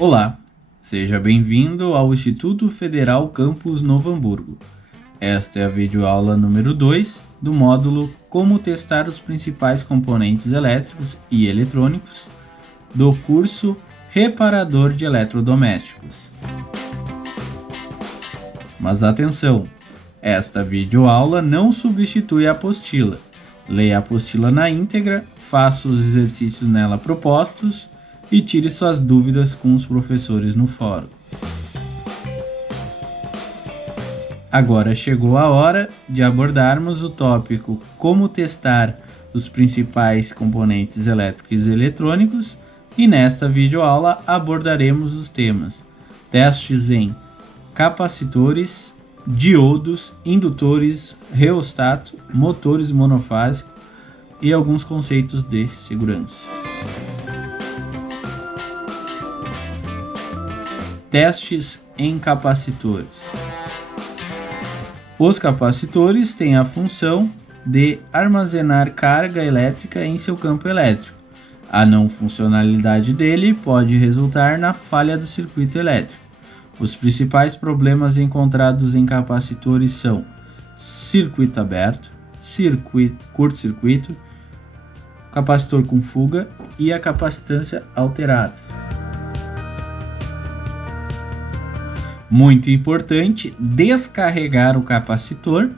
Olá, seja bem-vindo ao Instituto Federal Campus Novo Hamburgo. Esta é a videoaula número 2 do módulo Como testar os principais componentes elétricos e eletrônicos do curso Reparador de Eletrodomésticos. Mas atenção, esta videoaula não substitui a apostila. Leia a apostila na íntegra, faça os exercícios nela propostos e tire suas dúvidas com os professores no fórum. Agora chegou a hora de abordarmos o tópico Como testar os principais componentes elétricos e eletrônicos, e nesta videoaula abordaremos os temas testes em capacitores, diodos, indutores, reostato, motores monofásicos e alguns conceitos de segurança. Testes em capacitores. Os capacitores têm a função de armazenar carga elétrica em seu campo elétrico. A não funcionalidade dele pode resultar na falha do circuito elétrico. Os principais problemas encontrados em capacitores são circuito aberto, curto-circuito, capacitor com fuga e a capacitância alterada. Muito importante descarregar o capacitor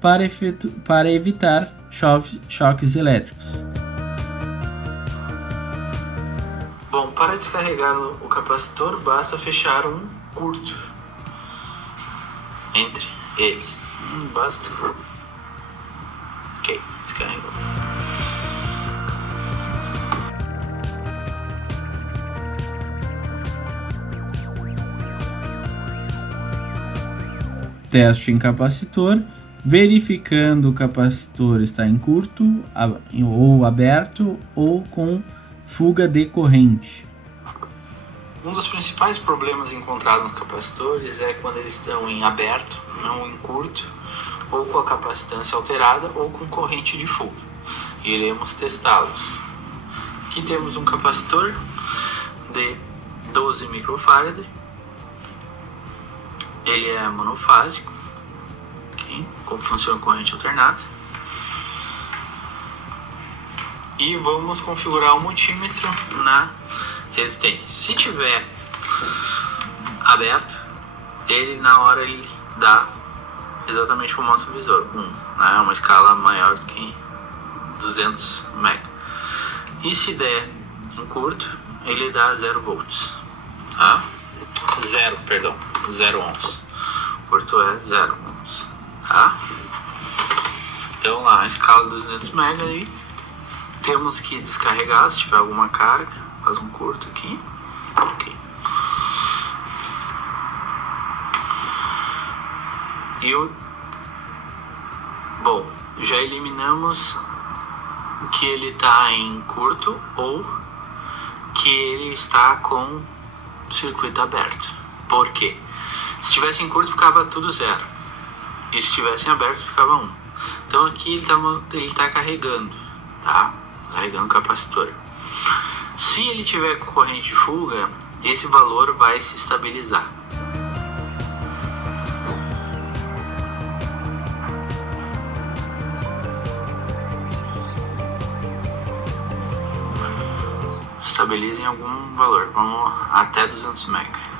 para evitar choques elétricos. Bom, para descarregar o capacitor basta fechar um curto entre eles. Basta. Ok, descarregou. Teste em capacitor, verificando o capacitor está em curto ou aberto ou com fuga de corrente. Um dos principais problemas encontrados nos capacitores é quando eles estão em aberto, não em curto, ou com a capacitância alterada ou com corrente de fuga. Iremos testá-los. Aqui temos um capacitor de 12 microfarad. Ele é monofásico, okay? Como funciona a corrente alternada. E vamos configurar o multímetro na resistência. Se tiver aberto, ele na hora ele dá exatamente como mostra o visor, 1, né? Uma escala maior do que 200 MB. E se der em curto, ele dá 0 volts, tá? 0 ohms. Curto é 0 ohms, tá? Então lá, a escala de 200 MB aí, temos que descarregar se tiver alguma carga, faz um curto aqui, ok. Bom, já eliminamos que ele está em curto ou que ele está com circuito aberto. Por quê? Se estivesse em curto ficava tudo 0 e se estivesse em aberto ficava 1. Então aqui ele está carregando, tá? Carregando o capacitor. Se ele tiver com corrente de fuga, esse valor vai se estabilizar. Estabiliza em algum valor, vamos até 200 MB.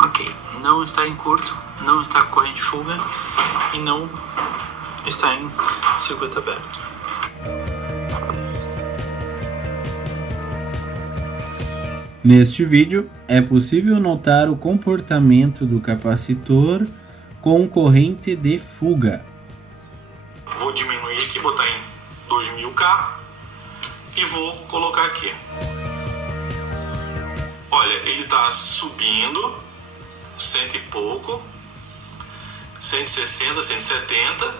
Ok, não está em curto, não está com corrente de fuga e não está em circuito aberto. Neste vídeo é possível notar o comportamento do capacitor com corrente de fuga. Vou diminuir aqui, botar em 2000K e vou colocar aqui. Olha, ele está subindo, 100 e pouco, 160, 170.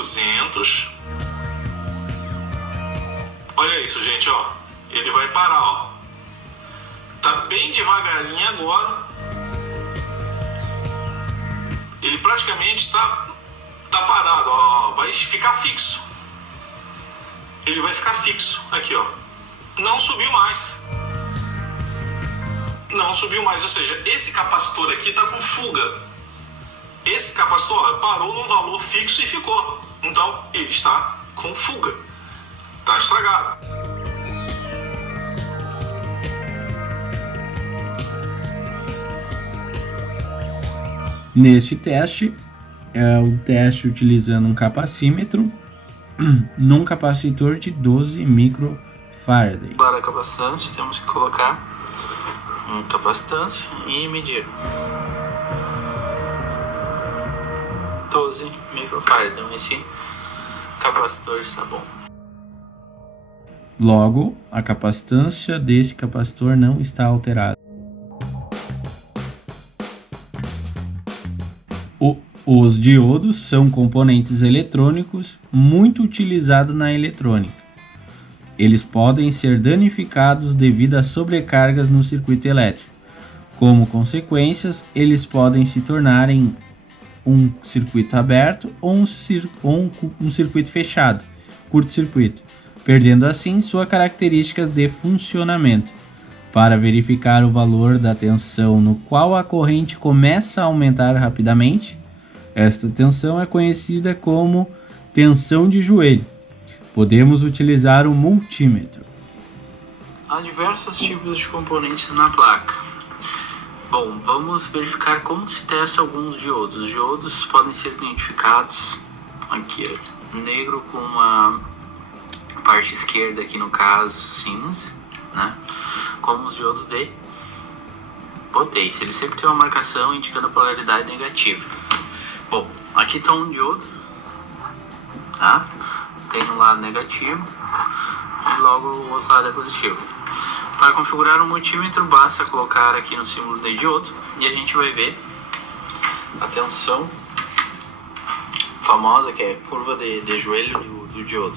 200. Olha isso, gente, ó. Ele vai parar, ó. Tá bem devagarinho agora. Ele praticamente tá parado, ó. Vai ficar fixo. Ele vai ficar fixo aqui, ó. Não subiu mais. Não subiu mais, ou seja, esse capacitor aqui tá com fuga. Esse capacitor, ó, parou num valor fixo e ficou. Então, ele está com fuga. Tá estragado. Neste teste, é o teste utilizando um capacímetro num capacitor de 12 microfarad. Para a capacitância, temos que colocar um capacitância e medir 12 microfarad. Então esse capacitor está bom. Logo, a capacitância desse capacitor não está alterada. Os diodos são componentes eletrônicos muito utilizados na eletrônica. Eles podem ser danificados devido a sobrecargas no circuito elétrico. Como consequências, eles podem se tornarem um circuito aberto ou um circuito fechado, curto-circuito, perdendo assim suas características de funcionamento. Para verificar o valor da tensão no qual a corrente começa a aumentar rapidamente, esta tensão é conhecida como tensão de joelho. Podemos utilizar o multímetro. Há diversos tipos de componentes na placa. Bom, vamos verificar como se testa alguns diodos. Os diodos podem ser identificados aqui, ó, negro com uma parte esquerda aqui no caso cinza, né? Como os diodos de potência. Ele sempre tem uma marcação indicando a polaridade negativa. Bom, aqui está um diodo, tá? Tem um lado negativo e logo o outro lado é positivo. Para configurar o multímetro, basta colocar aqui no símbolo de diodo e a gente vai ver a tensão famosa, que é a curva de joelho do diodo.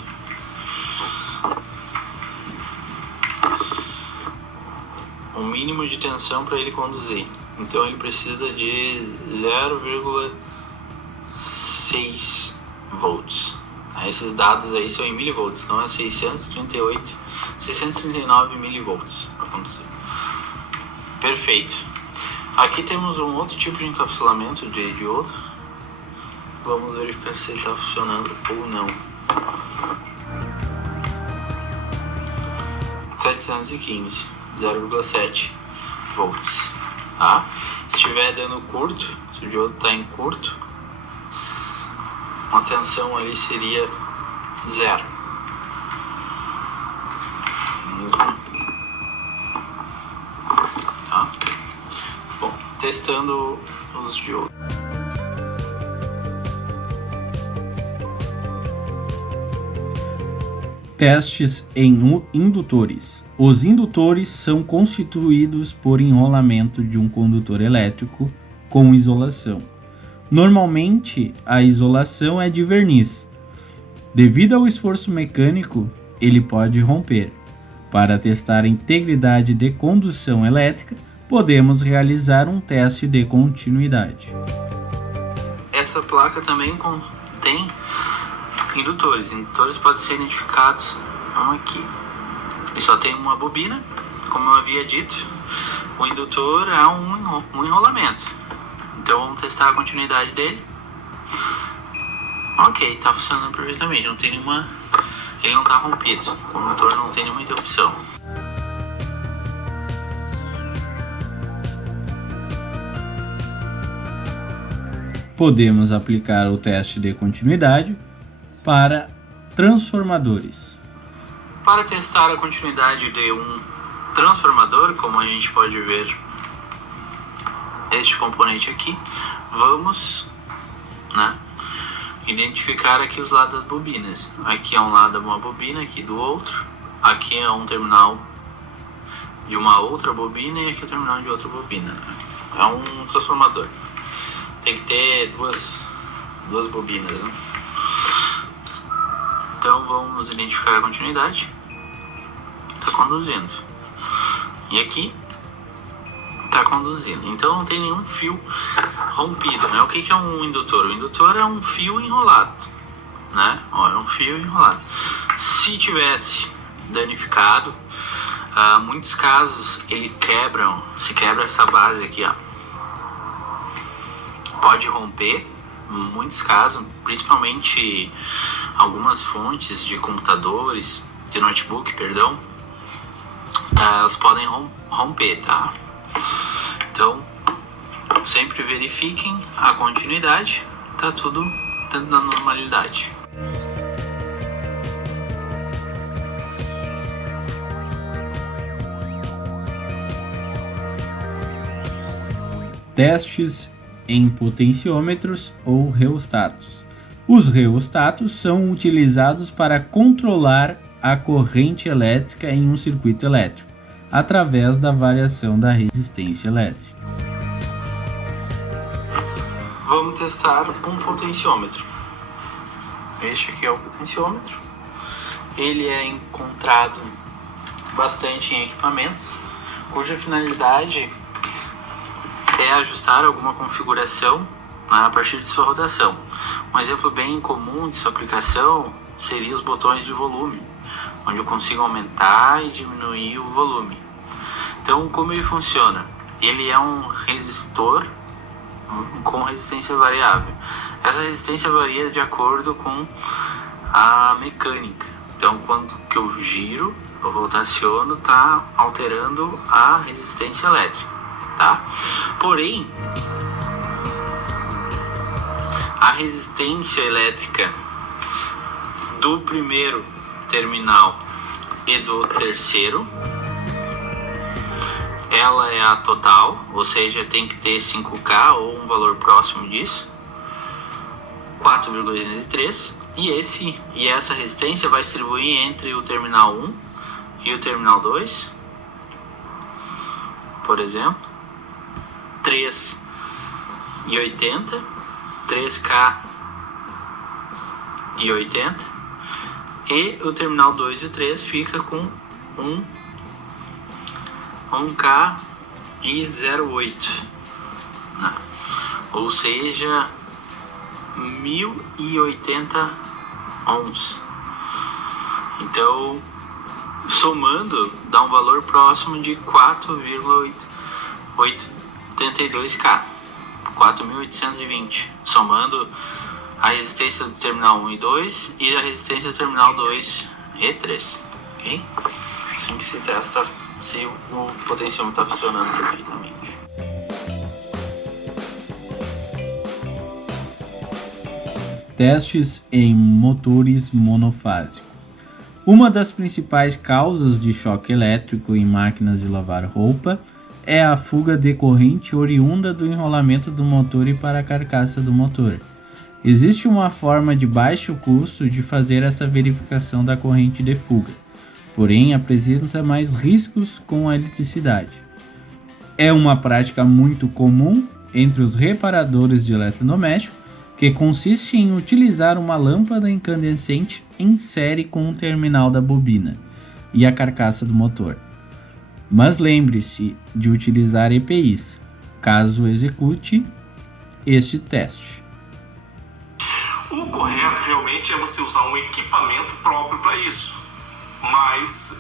Um mínimo de tensão para ele conduzir. Então ele precisa de 0,6 volts. Esses dados aí são em milivolts, então é 639 milivolts para conduzir. Perfeito. Aqui temos um outro tipo de encapsulamento de diodo. Vamos verificar se ele está funcionando ou não. 715, 0,7 volts. Tá? Se estiver dando curto, se o diodo está em curto, a tensão ali seria 0. Tá? Bom, testando os diodos. Testes em indutores. Os indutores são constituídos por enrolamento de um condutor elétrico com isolação. Normalmente, a isolação é de verniz. Devido ao esforço mecânico, ele pode romper. Para testar a integridade de condução elétrica, podemos realizar um teste de continuidade. Essa placa também contém indutores. Indutores podem ser identificados aqui. E só tem uma bobina, como eu havia dito. O indutor é um enrolamento. Então vamos testar a continuidade dele. Ok, está funcionando perfeitamente. Não tem nenhuma. Ele não está rompido. O condutor não tem nenhuma interrupção. Podemos aplicar o teste de continuidade para transformadores. Para testar a continuidade de um transformador, como a gente pode ver este componente aqui, vamos, identificar aqui os lados das bobinas. Aqui é um lado de uma bobina, aqui do outro. Aqui é um terminal de uma outra bobina e aqui é o terminal de outra bobina. É um transformador. Tem que ter duas bobinas, né? Então vamos identificar a continuidade. Está conduzindo. E aqui está conduzindo. Então não tem nenhum fio rompido, né? O que é um indutor? O indutor é um fio enrolado, né? Ó, é um fio enrolado. Se tivesse danificado, muitos casos se quebra essa base aqui, ó. Pode romper, muitos casos, principalmente algumas fontes de computadores, de notebook, perdão, elas podem romper, tá? Então, sempre verifiquem a continuidade, tá tudo dentro da normalidade. Testes em potenciômetros ou reostatos. Os reostatos são utilizados para controlar a corrente elétrica em um circuito elétrico, através da variação da resistência elétrica. Vamos testar um potenciômetro. Este aqui é o potenciômetro. Ele é encontrado bastante em equipamentos, cuja finalidade é ajustar alguma configuração a partir de sua rotação. Um exemplo bem comum de sua aplicação seria os botões de volume, onde eu consigo aumentar e diminuir o volume. Então, como ele funciona? Ele é um resistor com resistência variável. Essa resistência varia de acordo com a mecânica. Então, quando que eu giro, eu rotaciono, está alterando a resistência elétrica, tá? Porém, a resistência elétrica do primeiro terminal e do terceiro, ela é a total, ou seja, tem que ter 5K ou um valor próximo disso, 4,83, e essa resistência vai distribuir entre o terminal 1 e o terminal 2, por exemplo, 3,80, 3K e 80, e o terminal 2 e 3 fica com 1K e 0,8, né? Ou seja, 1080 ohms. Então, somando, dá um valor próximo de 4,82K, 4.820, somando a resistência do terminal 1 e 2 e a resistência do terminal 2 e 3, ok? Assim que se testa se o potenciômetro está funcionando perfeitamente. Testes em motores monofásicos. Uma das principais causas de choque elétrico em máquinas de lavar roupa é a fuga de corrente oriunda do enrolamento do motor e para a carcaça do motor. Existe uma forma de baixo custo de fazer essa verificação da corrente de fuga, porém apresenta mais riscos com a eletricidade. É uma prática muito comum entre os reparadores de eletrodoméstico, que consiste em utilizar uma lâmpada incandescente em série com o terminal da bobina e a carcaça do motor. Mas lembre-se de utilizar EPIs, caso execute este teste. O correto realmente é você usar um equipamento próprio para isso. Mas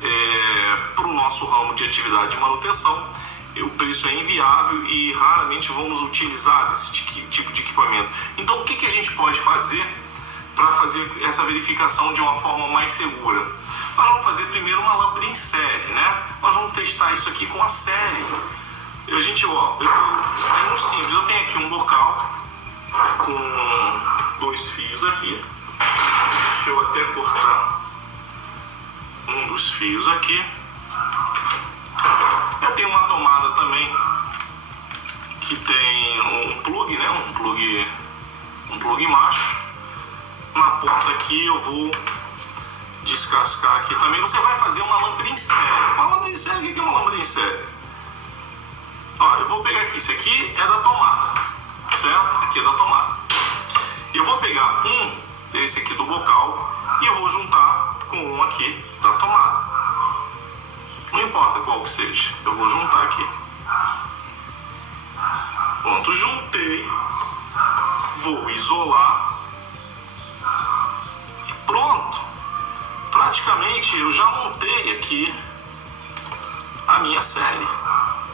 para o nosso ramo de atividade de manutenção, o preço é inviável e raramente vamos utilizar esse tipo de equipamento. Então, o que a gente pode fazer para fazer essa verificação de uma forma mais segura? Nós vamos fazer primeiro uma lâmpada em série, né? Nós vamos testar isso aqui com a série. É muito simples. Eu tenho aqui um bocal com 2 fios aqui. Deixa eu até cortar um dos fios aqui. Eu tenho uma tomada também que tem um plug, né? Um plug macho. Na ponta aqui eu vou descascar aqui também. Você vai fazer uma lâmpada em série. Uma lâmpada em série, o que é uma lâmpada em série? Ó, eu vou pegar aqui. Isso aqui é da tomada, certo? Aqui é da tomada. Eu vou pegar esse aqui do bocal e vou juntar com um aqui da tomada. Não importa qual que seja, eu vou juntar aqui. Pronto, juntei, vou isolar e pronto. Praticamente eu já montei aqui a minha série.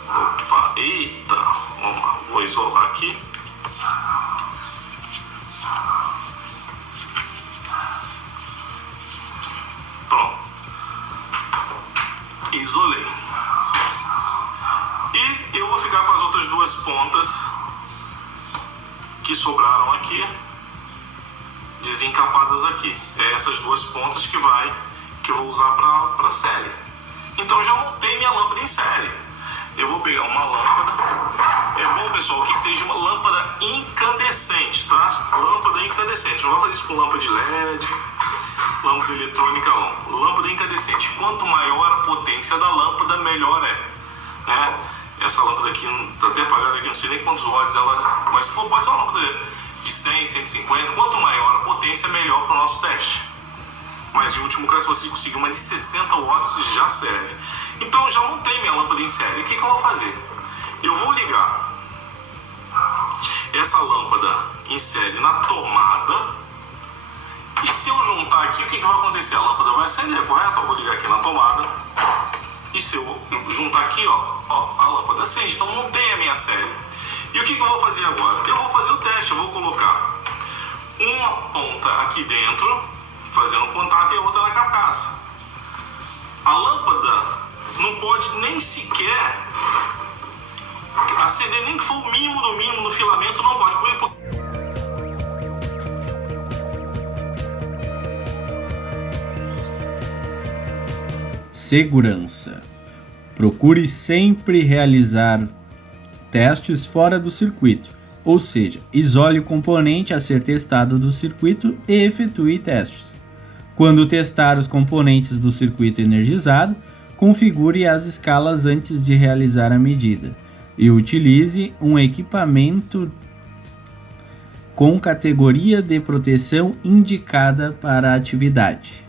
Opa, eita, vamos lá, vou isolar aqui. Pronto, isolei. E eu vou ficar com as outras duas pontas que sobraram aqui, desencapadas aqui. É essas duas pontas que eu vou usar para a série. Então eu já montei minha lâmpada em série. Eu vou pegar uma lâmpada. É bom, pessoal, que seja uma lâmpada incandescente, tá? Lâmpada incandescente. Não vai fazer isso com lâmpada de LED, lâmpada eletrônica não. Lâmpada incandescente. Quanto maior a potência da lâmpada, melhor é, né? Essa lâmpada aqui está até apagada aqui, não sei nem quantos watts ela... Mas se for, pode ser uma lâmpada de 100, 150. Quanto maior a potência, melhor para o nosso teste. Mas em último caso, se você conseguir uma de 60 watts, já serve. Então eu já montei minha lâmpada em série. O que eu vou fazer? Eu vou ligar essa lâmpada em série na tomada. E se eu juntar aqui, o que vai acontecer? A lâmpada vai acender, correto? Eu vou ligar aqui na tomada. E se eu juntar aqui, ó, a lâmpada acende. Então montei a minha série. E o que eu vou fazer agora? Eu vou fazer o teste. Eu vou colocar uma ponta aqui dentro, fazendo contato, e a outra na carcaça. A lâmpada não pode nem sequer acender, nem que for o mínimo do mínimo no filamento, não pode. Segurança. Procure sempre realizar testes fora do circuito, ou seja, isole o componente a ser testado do circuito e efetue testes. Quando testar os componentes do circuito energizado, configure as escalas antes de realizar a medida e utilize um equipamento com categoria de proteção indicada para a atividade.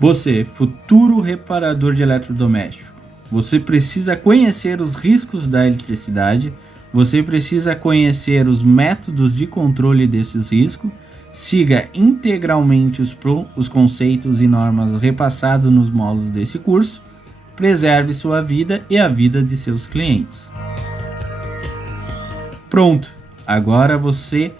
Você, futuro reparador de eletrodoméstico, você precisa conhecer os riscos da eletricidade, você precisa conhecer os métodos de controle desses riscos, siga integralmente os conceitos e normas repassados nos módulos desse curso, preserve sua vida e a vida de seus clientes. Pronto, agora você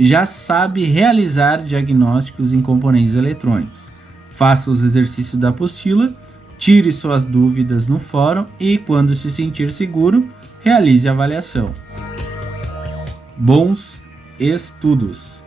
já sabe realizar diagnósticos em componentes eletrônicos. Faça os exercícios da apostila, tire suas dúvidas no fórum e, quando se sentir seguro, realize a avaliação. Bons estudos!